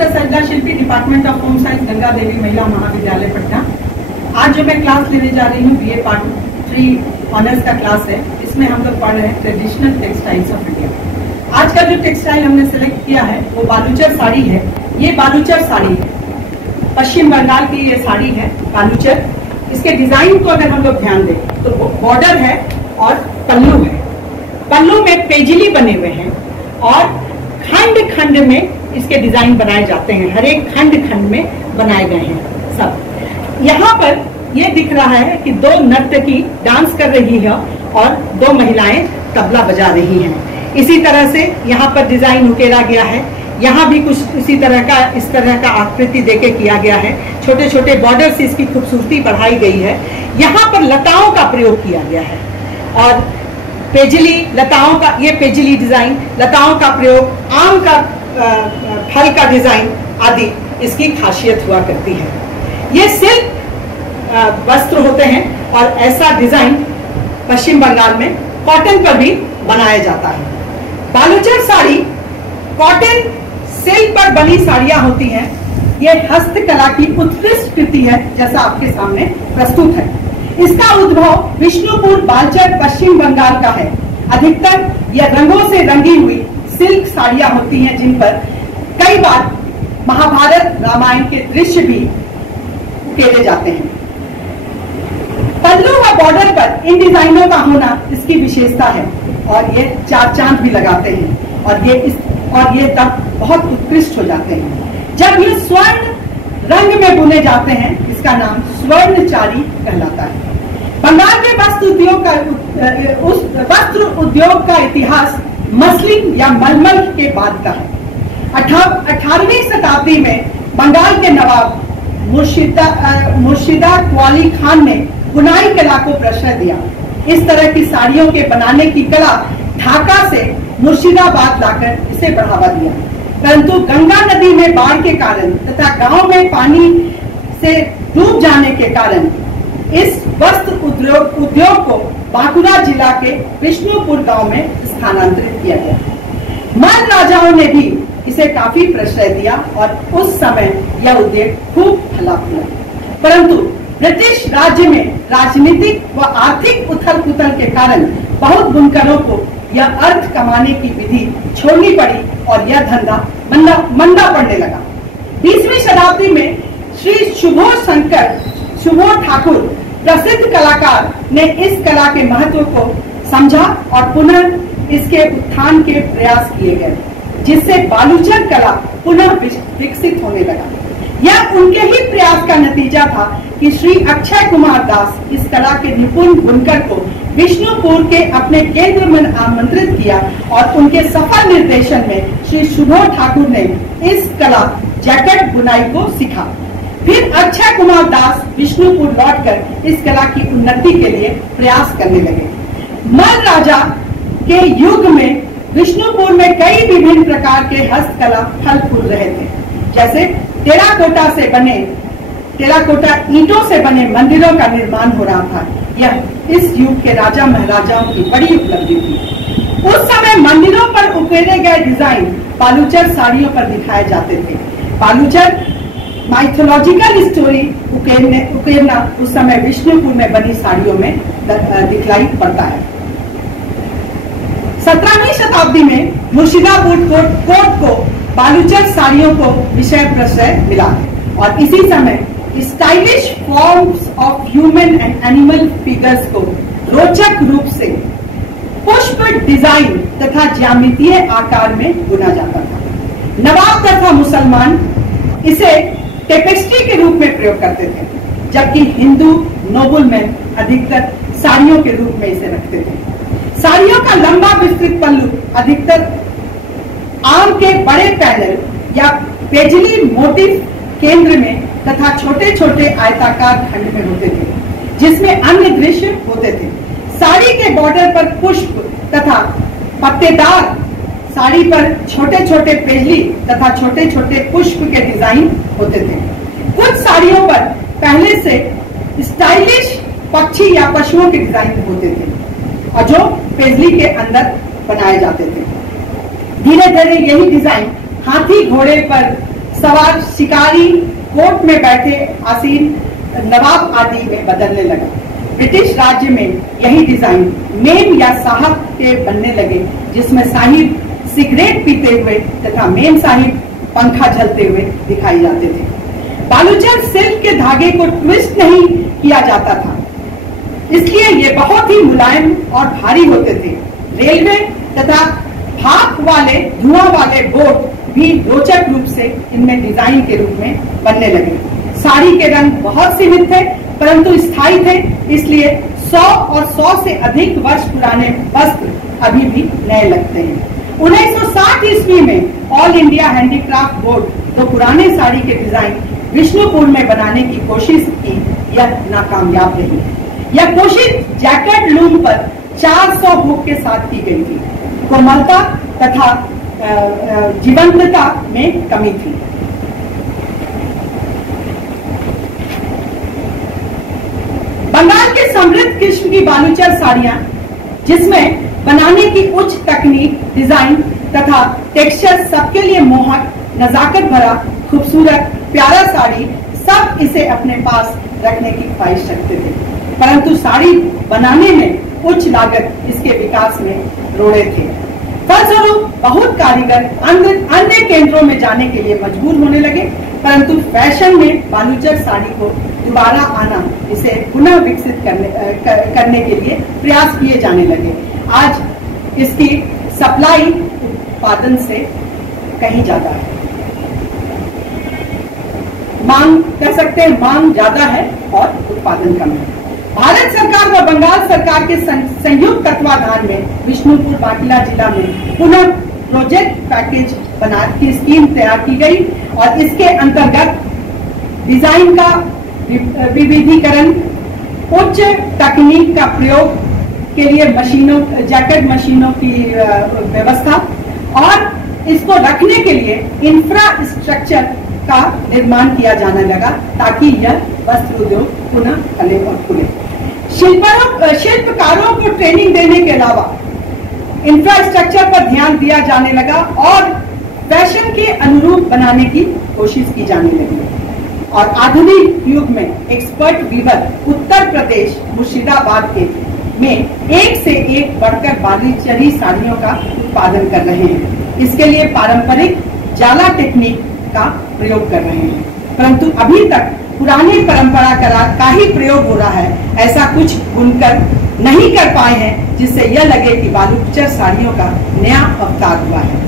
Doctor Sarita Shilpi, department of home science, Ganga Devi Mahila Mahavidyalaya Patna. आज जो मैं क्लास लेने जा रही हूँ BA पार्ट 3 ऑनर्स का क्लास है। इसमें हम लोग पढ़ रहे हैं ट्रेडिशनल टेक्सटाइल्स ऑफ इंडिया। आज का जो टेक्सटाइल हमने सेलेक्ट किया है वो बालूचर साड़ी है। ये बालूचर साड़ी है, पश्चिम बंगाल की ये साड़ी है बालूचर। इसके डिजाइन को अगर हम लोग ध्यान दें तो बॉर्डर है और पल्लू है। पल्लू में पेजिली बने हुए हैं और खंड खंड में इसके डिजाइन बनाए जाते हैं। हर एक खंड खंड में बनाए गए हैं सब। यहाँ पर ये दिख रहा है कि 2 नर्तकी डांस कर रही है और 2 महिलाएं तबला बजा रही हैं। इसी तरह से यहाँ पर डिजाइन उकेरा गया है। यहाँ भी कुछ इसी तरह का, इस तरह का आकृति देके किया गया है। छोटे छोटे बॉर्डर से इसकी खूबसूरती बढ़ाई गई है। यहाँ पर लताओं का प्रयोग किया गया है और पेजिली, लताओं का, ये पेजिली डिजाइन, लताओं का प्रयोग, आम का फल का डिजाइन आदि इसकी खासियत हुआ करती है। ये सिल्क वस्त्र होते हैं और ऐसा डिजाइन पश्चिम बंगाल में कॉटन पर भी बनाया जाता है। बालूचर साड़ी कॉटन सिल्क पर बनी साड़ियां होती हैं। ये हस्तकला की उत्कृष्ट कृति है, जैसा आपके सामने प्रस्तुत है। इसका उद्भव विष्णुपुर बालचर पश्चिम बंगाल का है। अधिकतर यह रंगों से रंगी हुई सिल्क साड़ियां होती हैं, जिन पर कई बार महाभारत रामायण के दृश्य भी उकेरे जाते हैं। पल्लू व बॉर्डर पर इन डिजाइनों का होना इसकी विशेषता है और ये 4 चांद भी लगाते हैं और ये तब बहुत उत्कृष्ट हो जाते हैं। जब ये स्वर्ण रंग में बुने जाते हैं, इसका नाम स्वर्णचारी कहलाता है। बंगाल के वस्त्र उद्योग का इतिहास मसलिन या मलमल के बाद का है। 18वीं शताब्दी में बंगाल के नवाब मुर्शिदा क्वाली खान ने बुनाई कला को प्रश्रय दिया। इस तरह की साड़ियों के बनाने की कला ढाका से मुर्शिदाबाद लाकर इसे बढ़ावा दिया। परंतु गंगा नदी में बाढ़ के कारण तथा गांव में पानी से डूब जाने के कारण इस वस्त्र उद्योग को बांकुड़ा जिला के विष्णुपुर गांव में स्थानांतरित किया गया। मल राजाओं ने भी इसे काफी प्रश्रय दिया और उस समय यह उद्योग खूब फला फूला। परंतु ब्रिटिश राज्य में राजनीतिक व आर्थिक उथल पुथल के कारण बहुत बुनकरों को यह अर्थ कमाने की विधि छोड़नी पड़ी और यह धंधा मंदा पड़ने लगा। 20वीं शताब्दी में श्री शुभो ठाकुर प्रसिद्ध कलाकार ने इस कला के महत्व को समझा और पुनः इसके उत्थान के प्रयास किए गए, जिससे बालूचर कला पुनः विकसित होने लगा। यह उनके ही प्रयास का नतीजा था कि श्री अक्षय कुमार दास इस कला के निपुण बुनकर को विष्णुपुर के अपने केंद्र में आमंत्रित किया और उनके सफल निर्देशन में श्री शुभो ठाकुर ने इस कला जैकेट बुनाई को सीखा। फिर अक्षय कुमार दास विष्णुपुर लौटकर इस कला की उन्नति के लिए प्रयास करने लगे। मल राजा के युग में विष्णुपुर में कई विभिन्न प्रकार के हस्तकला फल फूल रहे थे, जैसे टेराकोटा ईंटों से बने मंदिरों का निर्माण हो रहा था। यह इस युग के राजा महाराजाओं की बड़ी उपलब्धि थी। उस समय मंदिरों पर उकेरे गए डिजाइन बालूचर साड़ियों पर दिखाए जाते थे। बालूचर माइथोलॉजिकल स्टोरी उकेरना उस समय विष्णुपुर में बनी साड़ियों में दिखलाई पड़ता है। 17वीं शताब्दी में मुर्शिदाबाद कोर्ट को बालूचर साड़ियों को विषय प्रश्रय मिला और इसी समय stylish forms of human and animal figures को रोचक रूप से पुष्प डिजाइन तथा ज्यामितीय आकार में बुना जाता था। नवाब तथा मुसलमान इसे टेपेस्ट्री के रूप में प्रयोग करते थे, जबकि हिंदू नोबलमैन अधिकतर साड़ियों के रूप में इसे रखते थे। साड़ियों का लंबा विस्तृत पल्लू अधिकतर आम के बड़े पैनल या पेजिली मोटिफ केंद्र में तथा छोटे छोटे आयताकार खंड में होते थे, जिसमें अन्य दृश्य होते थे। साड़ी के बॉर्डर पर पुष्प तथा पत्तेदार साड़ी पर छोटे छोटे पेजली तथा छोटे छोटे पुष्प के डिजाइन होते थे। कुछ साड़ियों पर पहले से स्टाइलिश पक्षी या पशुओं के डिजाइन होते थे और जो पेजली के अंदर बनाए जाते थे। धीरे धीरे यही डिजाइन हाथी घोड़े पर सवार शिकारी कोर्ट में बैठे आसीन नवाब आदि में बदलने लगा। ब्रिटिश राज्य में यही डिजाइन मेम या साहब के बनने लगे, जिसमें साहिब सिगरेट पीते हुए तथा मेम साहिब पंखा झलते हुए दिखाई जाते थे। बालूचर सिल्क के धागे को ट्विस्ट नहीं किया जाता था, इसलिए ये बहुत ही मुलायम और भारी होते थे। रेलवे तथा भाप वाले धुआं वाले बोट भी रोचक रूप से इनमें डिजाइन के रूप में बनने लगे। साड़ी के रंग बहुत सीमित थे परंतु स्थायी थे, इसलिए 100 और 100 से अधिक वर्ष पुराने वस्त्र अभी भी नए लगते हैं। 1960 ईस्वी में ऑल इंडिया हैंडीक्राफ्ट बोर्ड तो पुराने साड़ी के डिजाइन विष्णुपुर में बनाने की कोशिश की, यह नाकामयाब रही। यह कोशिश जैकेट लूम पर 400 हुक के साथ की गई थी। कोमलता तथा जीवंतता में कमी थी। बंगाल के समृद्ध किस्म की बालूचर साड़ियां, जिसमें बनाने की उच्च तकनीक, डिजाइन तथा टेक्सचर सबके लिए मोहक, नजाकत भरा, खूबसूरत, प्यारा साड़ी, सब इसे अपने पास रखने की ख्वाहिश रखते थे। परंतु साड़ी बनाने में उच्च लागत इसके विकास में रोड़े थे। फलस्वरूप बहुत कारीगर अन्य केंद्रों में जाने के लिए मजबूर होने लगे, परंतु फैशन में बालूचर साड़ी को दोबारा आना, इसे पुनः विकसित करने के लिए प्रयास किए जाने लगे। आज इसकी सप्लाई उत्पादन से कहीं ज्यादा है। मांग कह सकते हैं, मांग ज्यादा है और उत्पादन कम है। भारत सरकार व बंगाल सरकार के संयुक्त तत्वाधान में विष्णुपुर बाटिला जिला में पुनः प्रोजेक्ट पैकेज बना की स्कीम तैयार की गई और इसके अंतर्गत डिजाइन का विविधीकरण, उच्च तकनीक का प्रयोग के लिए मशीनों, जैकेट मशीनों की व्यवस्था और इसको रखने के लिए इंफ्रास्ट्रक्चर का निर्माण किया जाने लगा, ताकि यह वस्त्र उद्योग पुनः फले और खुले। शिल्पकारों को ट्रेनिंग देने के अलावा इंफ्रास्ट्रक्चर पर ध्यान दिया जाने लगा और फैशन के अनुरूप बनाने की कोशिश की जाने लगी। और आधुनिक युग में एक्सपर्ट वीवर उत्तर प्रदेश मुर्शिदाबाद के में एक से एक बढ़कर बालूचरी साड़ियों का उत्पादन कर रहे हैं। इसके लिए पारंपरिक जाला टेक्निक का प्रयोग कर रहे हैं, परंतु अभी तक पुरानी परंपरा का ही प्रयोग हो रहा है। ऐसा कुछ बुनकर नहीं कर पाए हैं जिससे यह लगे कि बालूचर साड़ियों का नया अवतार हुआ है।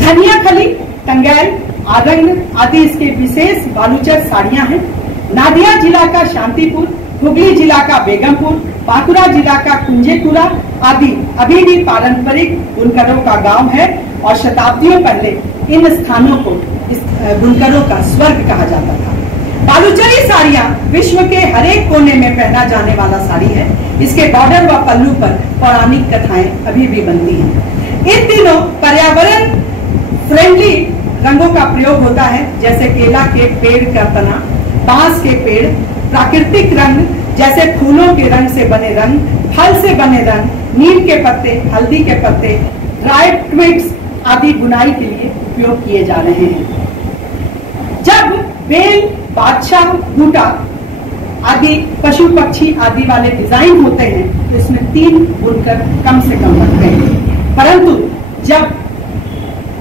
धनिया खली, टंगैल, आरंग आदि इसके विशेष बालूचर साड़ियां हैं। नादिया जिला का शांतिपुर, हुगली जिला का बेगमपुर, बांकुड़ा जिला का कुंजेपुरा आदि अभी भी पारंपरिक बुनकरों का गांव है और शताब्दियों पहले इन स्थानों को इस बुनकरों का स्वर्ग कहा जाता था। बालूचरी साड़ियां विश्व के हर एक कोने में पहना जाने वाला साड़ी है। इसके बॉर्डर व पल्लू पर पौराणिक कथाएं अभी भी बनती हैं। इन दिनों पर्यावरण फ्रेंडली रंगों का प्रयोग होता है, जैसे केला के पेड़ का तना, बांस के पेड़, प्राकृतिक रंग जैसे फूलों के रंग से बने रंग, फल से बने रंग, नीम के पत्ते, हल्दी के पत्ते, ड्राई ट्विग्स आदि बुनाई के लिए उपयोग किए जा रहे हैं। जब बेल, बादशाह, बूटा आदि पशु पक्षी आदि वाले डिजाइन होते हैं तो इसमें 3 बुनकर कम से कम लगते हैं, परंतु जब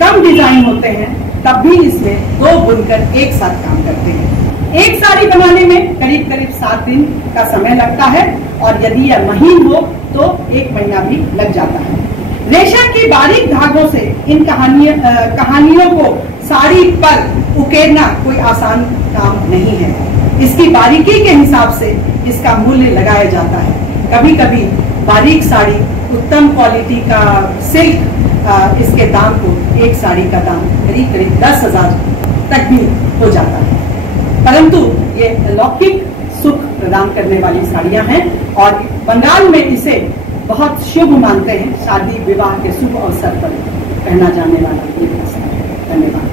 कम डिजाइन होते हैं तब भी इसमें 2 बुनकर एक साथ काम करते हैं। एक साड़ी बनाने में करीब 7 दिन का समय लगता है और यदि यह महीन हो तो 1 महीना भी लग जाता है। रेशम की बारीक धागों से इन कहानियों को साड़ी पर उकेरना कोई आसान काम नहीं है। इसकी बारीकी के हिसाब से इसका मूल्य लगाया जाता है। कभी कभी बारीक साड़ी, उत्तम क्वालिटी का सिल्क, इसके दाम को, एक साड़ी का दाम करीब 10,000 तक भी हो जाता है। परंतु ये अलौकिक सुख प्रदान करने वाली साड़ियां हैं और बंगाल में इसे बहुत शुभ मानते हैं। शादी विवाह के शुभ अवसर पर पहना जाने वाला ये धन्यवाद।